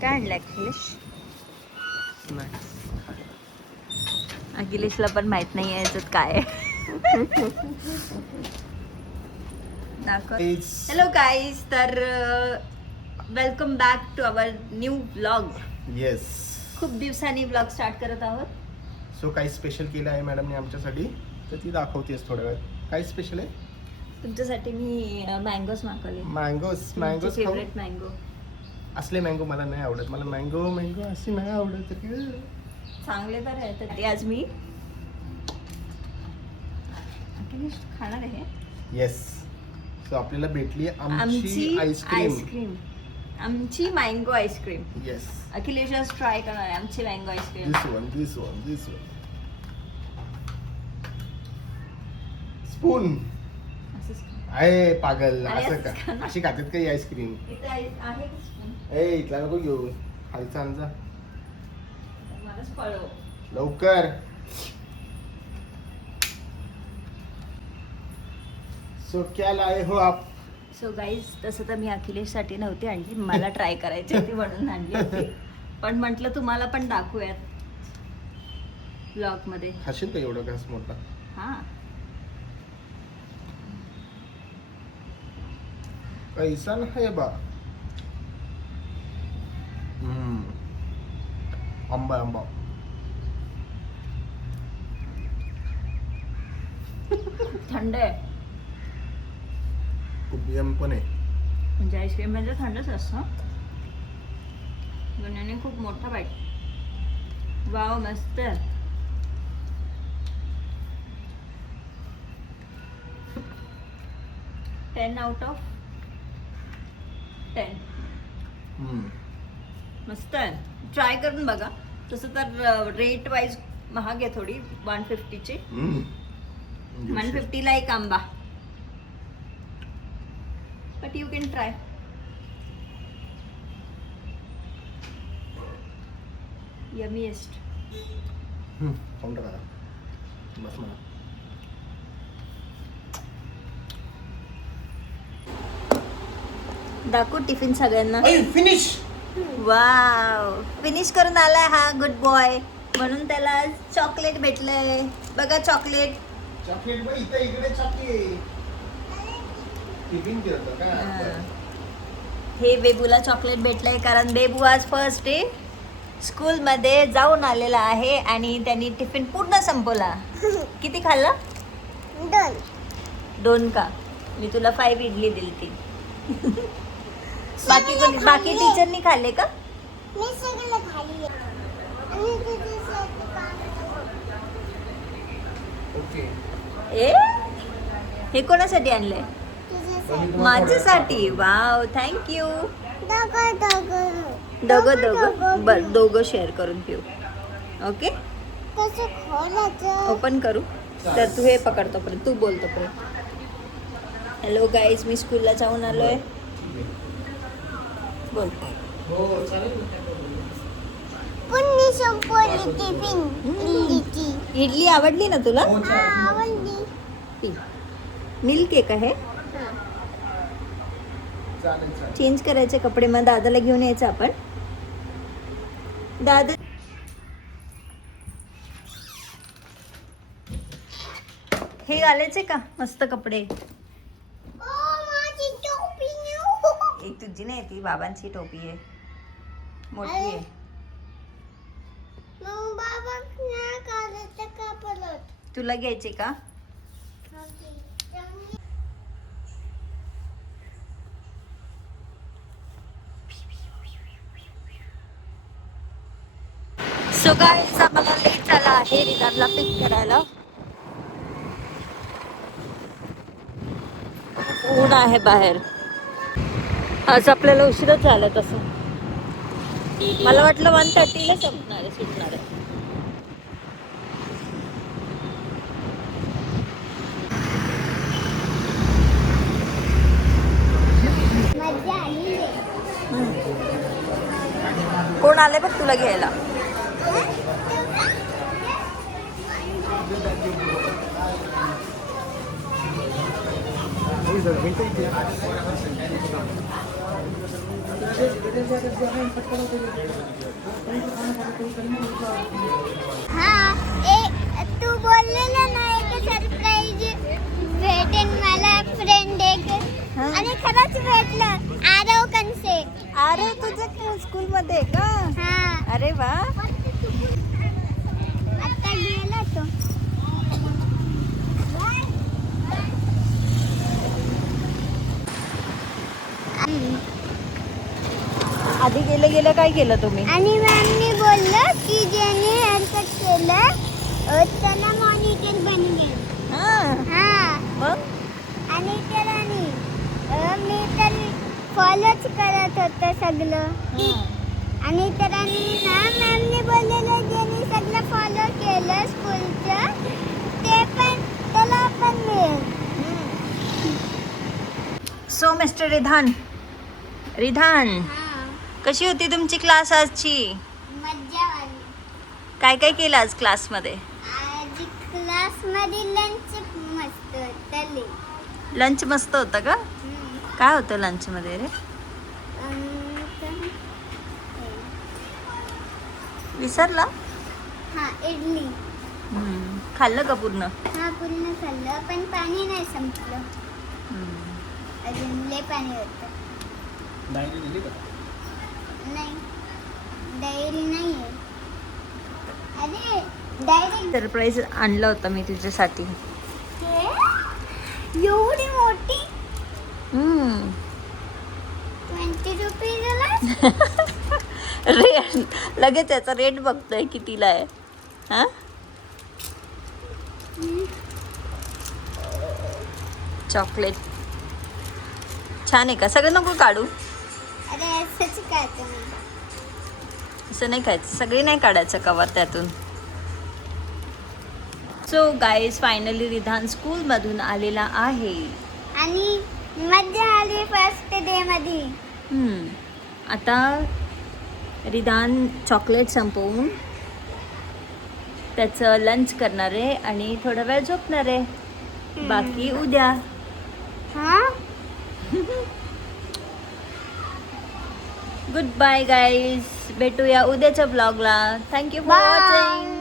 काय आणलं अखिलेशला पण माहित नाही आहे याच्यात काय आहे. हॅलो गाईज, तर welcome back to our new blog. Yes, खूप दिवसांनी ब्लॉग स्टार्ट करत आहोत. सो काही स्पेशल केलं आहे मॅडमने आमच्यासाठी, तर ती दाखवतेस थोड्या वेळात. काय स्पेशल आहे तुमच्यासाठी? मी मँगोज मागवले. Mangoes favourite mango. असले मँगो मला नाही आवडत. मला मँगो अशी नाही आवडत. चांगले तर आहे. तर ते आज मी खाणार आहे. येस, सो आपल्याला भेटली आमची आईस्क्रीम. आमची mango ice cream. Yes, Akhilesh try करणार आहे आमची मँगो आईस्क्रीम. दिस वन स्पून आहे. पागल असं का? अशी खातात का ही आईस्क्रीम? ए, इथला नको घेऊ, खालचा आणजा लवकर. सो क्या लाए हो आप? सो गाईज, तसं तर मी अखिलेशसाठी नव्हती आणली, मला ट्राय करायची होती म्हणून आणली होती. पण म्हटलं तुम्हाला पण दाखवूयात ब्लॉग मध्ये. खाशील का एवढं घास मोठा? हा, कैसा है बा? आंबा थंड आहे. खूप यम पण आहे. म्हणजे आईस्क्रीम म्हणजे थंडच असतं. गुन्ह्याने खूप मोठा बाईट. वाव, मस्त. 10 out of 10. मस्त आहे. ट्राय करून बघा. तसं तर रेट वाईज महाग आहे थोडी. 150ची. 150ला एक आंबा. But you can try. Yummiest. खाऊन टाका बस मला. दाखवू टिफिन सगळ्यांना. फिनिश. वाव, फिनिश करून आलाय हा गुड बॉय. म्हणून त्याला चॉकलेट भेटलंय. बघा चॉकलेट. इकडे चॉकलेट. टिफिन केलं का? हे बेबूला चॉकलेट भेटलंय कारण बेबू आज फर्स्ट डे स्कूलमध्ये जाऊन आलेला आहे आणि त्यांनी टिफिन पूर्ण संपवला. किती खाल्लं? 2 का? मी तुला 5 इडली दिली ती. बाकी टीचरनी खाल्ले का? ओके. ए, हे कोणासाठी आणलंय? माझ्यासाठी. Wow, thank you. दोघं बर, दोघं शेअर करून पिऊ. ओके, ओपन करू. तर तू हे पकडतो पर्यंत तू बोलतो पर्यंत. हॅलो गाईज, मी स्कूलला जाऊन आलोय. बोल. इडली आवडली ना तुला? मिल्क केक आहे. चेंज करायचे कपडे, मग दादाला घेऊन यायचं आपण. दादा हे घालायचे का? मस्त कपडे. एक तुझी नाही, ती बाबांची टोपी आहे, मोठी आहे. तुला घ्यायचे का? सो गाईज, आम्हाला लेट झाला आहे रिदारला पिक करायला. ऊन आहे बाहेर. आज आपल्याला उशीरच झाला. तसं मला वाटलं 1:30ला संपणार आहे, सुटणार आहे. कोण आले बघ तुला घ्यायला? हा तू बोललेला ना एक सरप्राईज भेटेन मला फ्रेंड एक हा? आणि खरंच भेटलं आरव कनसे. अरे तुझं स्कूल मध्ये का? हा अरे वा. आता गेला तो. आधी गेलं गेलं काय केलं तुम्ही? आणि मॅमनी बोललं की ज्याने हेअरकट केलं त्याला मॉनिटर बनेल. हा हा मग आणि त्याला मी तर फॉलोच करत होतं सगळं. हा. आणि त्याने ना मॅमने बोललेलं ज्याने सगळं फॉलो केलं स्कूलचं ते पण त्याला पण मिळेल. सो मिस्टर रिधान कशी होती तुमची क्लास आजची? मज्जा आली. काय काय केलं आज क्लासमध्ये? आज क्लासमध्ये लंच मस्त तले. लंच मस्त होतं का? काय होतं लंचमध्ये रे? विसरला? हा इडली. खाल्लं का पूर्ण? हा पूर्ण खाल्लं पण पाणी नाही संपलं. अजून लय पाणी होतं. नाही डायरी नाही आहे. अरे डायरी सरप्राईज आणलं होतं मी तुझ्यासाठी. एवढी मोठी हम्म. 20 रुपीजला. रेट लगेच त्याचा रेट बघतोय कितीला आहे. हा चॉकलेट छान आहे का? सगळं नको काढू. अरे असंच काय तुम्ही. असं नाही खायचं, सगळी नाही काढायचं कवर त्यातून. सो गाईज फायनली रिधान स्कूलमधून आलेला आहे. आणि मज्जा आली फर्स्ट डे मध्ये. आता रिधान चॉकलेट संपवून त्याचं लंच करणार आहे आणि थोडा वेळ झोपणार आहे. बाकी उद्या. हा गुड बाय गाईज, भेटूया उद्याच्या ब्लॉगला. Thank you for Bye. वॉचिंग.